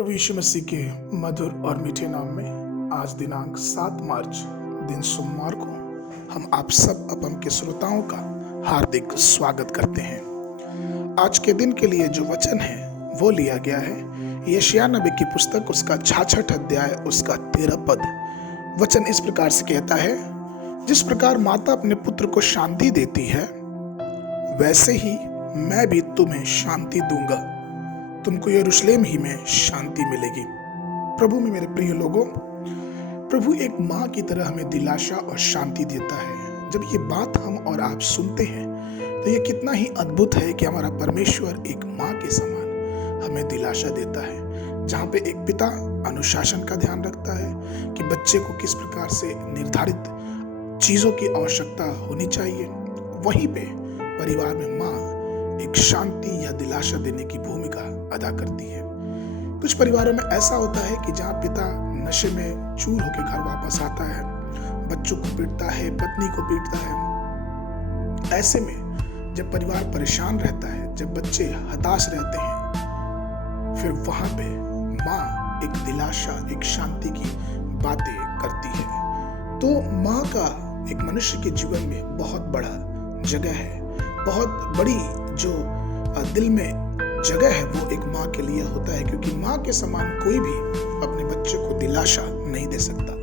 प्रभु यीशु मसीह के मधुर और मीठे नाम में आज दिनांक 7 मार्च दिन सोमवार को हम आप सब अपम के श्रोताओं का हार्दिक स्वागत करते हैं। आज के दिन के लिए जो वचन है वो लिया गया है यशायाह नबी की पुस्तक उसका 66 अध्याय उसका 13 पद। वचन इस प्रकार से कहता है, जिस प्रकार माता अपने पुत्र को शांति देती है वैसे ही मैं भी तुम्हें शांति दूंगा, तुमको यरूशलेम ही में शांति मिलेगी। प्रभु में मेरे प्रिय लोगों, प्रभु एक माँ की तरह हमें दिलासा और शांति देता है। जब ये बात हम और आप सुनते हैं तो ये कितना ही अद्भुत है कि हमारा परमेश्वर एक माँ के समान हमें दिलासा देता है। जहाँ पे एक पिता अनुशासन का ध्यान रखता है कि बच्चे को किस प्रकार से निर्धारित चीजों की आवश्यकता होनी चाहिए, वहीं पे परिवार में माँ एक शांति या दिलासा देने की भूमिका अदा करती है। कुछ परिवारों में ऐसा होता है कि जहाँ पिता नशे में चूर होकर घर वापस आता है, बच्चों को पीटता है, पत्नी को पीटता है। ऐसे में जब परिवार परेशान रहता है, जब बच्चे हताश रहते हैं, फिर वहां पे माँ एक दिलासा, एक शांति की बातें करती है। तो माँ का एक मनुष्य के जीवन में बहुत बड़ा जगह है, बहुत बड़ी जो दिल में जगह है वो एक माँ के लिए होता है, क्योंकि माँ के समान कोई भी अपने बच्चे को दिलासा नहीं दे सकता।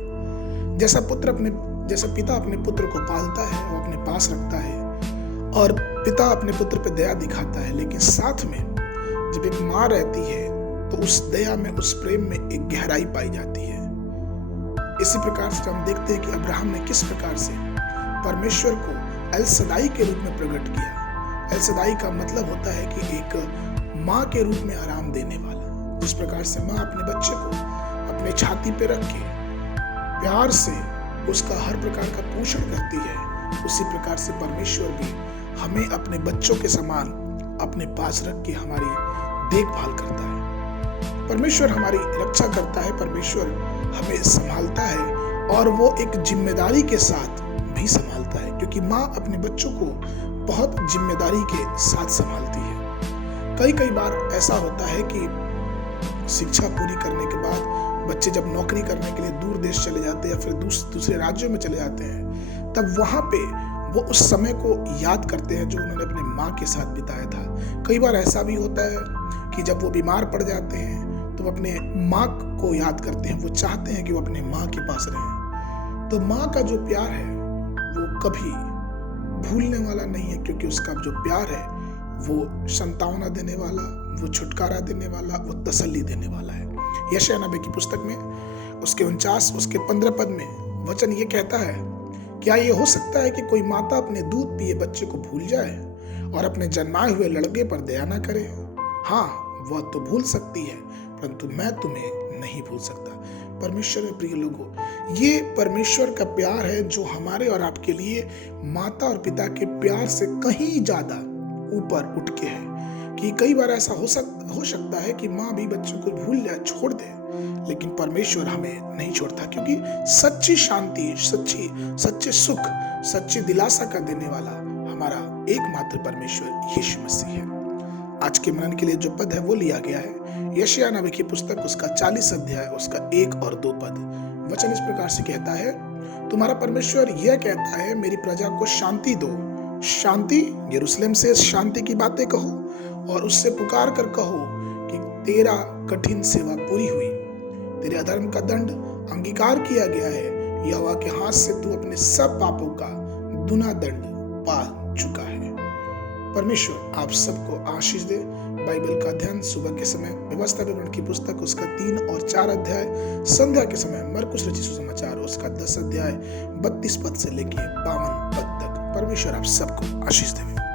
जैसा पिता अपने पुत्र को पालता है, वो अपने पास रखता है और पिता अपने पुत्र पे दया दिखाता है, लेकिन साथ में जब एक माँ रहती है तो उस दया में, उस प्रेम में एक गहराई पाई जाती है। इसी प्रकार से हम देखते हैं कि अब्राहम ने किस प्रकार से परमेश्वर को एल सदाई के रूप में प्रकट किया। एल सदाई का मतलब होता है कि एक माँ के रूप में आराम देने वाला। जिस प्रकार से माँ अपने बच्चे को अपने छाती पे रख के प्यार से उसका हर प्रकार का पोषण करती है, उसी प्रकार से परमेश्वर भी हमें अपने बच्चों के समान अपने पास रख के हमारी देखभाल करता है। परमेश्वर हमारी रक्षा करता है, परमेश्वर हमें संभालता है और वो एक जिम्मेदारी के साथ भी संभालता है, क्योंकि माँ अपने बच्चों को बहुत जिम्मेदारी के साथ संभालती है। कई बार ऐसा होता है कि शिक्षा पूरी करने के बाद बच्चे जब नौकरी करने के लिए दूर देश चले जाते हैं या फिर दूसरे राज्यों में चले जाते हैं, तब वहां पे वो उस समय को याद करते हैं जो उन्होंने अपने माँ के साथ बिताया था। कई बार ऐसा भी होता है कि जब वो बीमार पड़ जाते हैं तो वो अपने माँ को याद करते हैं, वो चाहते हैं कि वो अपने माँ के पास रहें। तो माँ का जो प्यार है वो कभी भूलने वाला नहीं है, क्योंकि उसका जो प्यार है वो संतावना देने वाला, वो छुटकारा देने वाला, वो तसल्ली देने वाला है। यशायाह नबी की पुस्तक में उसके 49 उसके 15 पद में वचन ये कहता है, क्या ये हो सकता है कि कोई माता अपने दूध पिए बच्चे को भूल जाए और अपने जन्माए हुए लड़के पर दया ना करे? हाँ, वह तो भूल सकती है, परंतु मैं तुम्हें नहीं भूल सकता। परमेश्वर में प्रिय लोगों, ये परमेश्वर का प्यार है जो हमारे और आपके लिए माता और पिता के प्यार से कहीं ज्यादा ऊपर उठ के है। कि कई बार ऐसा हो सकता है कि माँ भी बच्चों को भूल जाए, छोड़ दे, लेकिन परमेश्वर हमें नहीं छोड़ता, क्योंकि सच्ची शांति, सच्चे सुख, सच्ची दिलासा का देने वाला हमारा एकमात्र परमेश्वर यीशु मसीह है। आज के मनन के लिए जो पद है वो लिया गया है यशायाह नबी की पुस्तक उसका 40 अध्याय उसका 1 और 2 पद। वचन इस प्रकार से कहता है, तुम्हारा परमेश्वर यह कहता है, मेरी प्रजा को शांति दो। शांति, यरूशलेम से शांति की बातें कहो और उससे पुकार कर कहो कि तेरा कठिन सेवा पूरी हुई, तेरे अधर्म का दंड अंगीकार किया गया है, यहोवा के हाथ से तू अपने सब पापों का दुना दंड पा चुका है। परमेश्वर आप सबको आशीष दे। बाइबल का अध्ययन सुबह के समय व्यवस्था विवरण की पुस्तक उसका 3 और 4 अध्याय, संध्या के समय मरकुस रचित सुसमाचार उसका 10 अध्याय 32 पद से लेके 52 पद तक। परमेश्वर आप सबको आशीष दे।